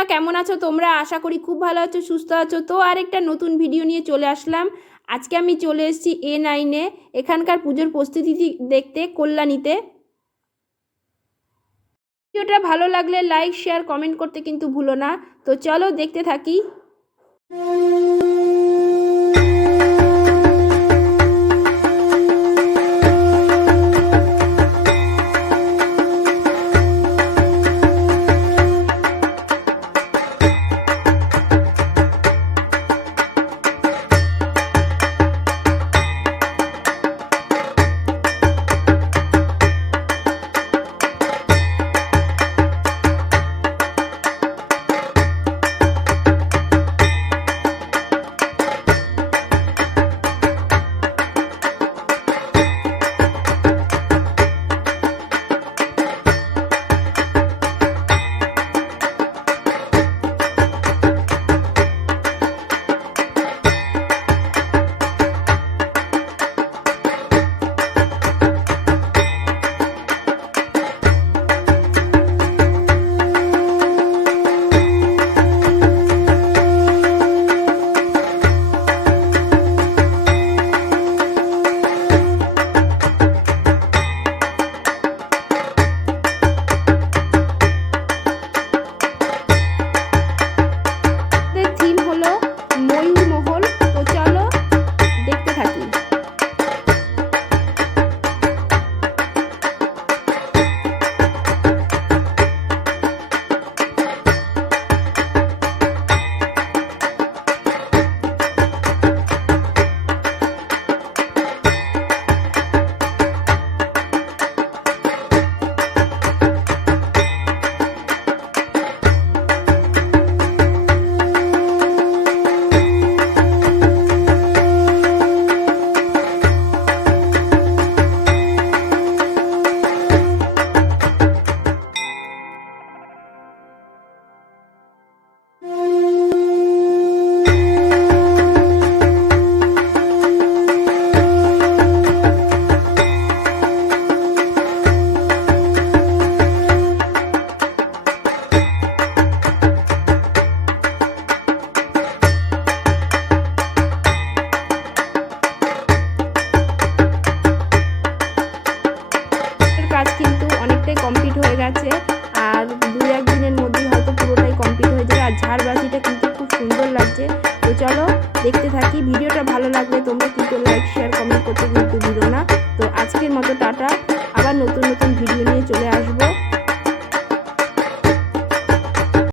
বন্ধুরা, কেমন আছো তোমরা? আশা করি খুব ভালো আছো, সুস্থ আছো। তো আরেকটা নতুন ভিডিও নিয়ে চলে আসলাম। আজকে আমি চলে এসেছি A9-এ এখানকার পুজোর প্রস্তুতি দেখতে কল্যাণীতে। ভিডিওটা ভালো লাগলে লাইক, শেয়ার, কমেন্ট করতে কিন্তু ভুলো না। তো চলো দেখতে থাকি। থিম হলো ময়ূরমহল। তো চলো দেখতে থাকি। কাজ কিন্তু অনেকটাই কমপ্লিট হয়ে গেছে, আর 2-1 দিনের মধ্যেই হয়তো পুরোটাই কমপ্লিট হয়ে যাবে। আর ঝাড়বাতিটা কিন্তু খুব সুন্দর লাগছে। তো চলো দেখতে থাকি। ভিডিওটা ভালো লাগলে তোমরা কিন্তু লাইক, শেয়ার, কমেন্ট করতে কিন্তু ভুলো না। তো আজকের মতো টাটা।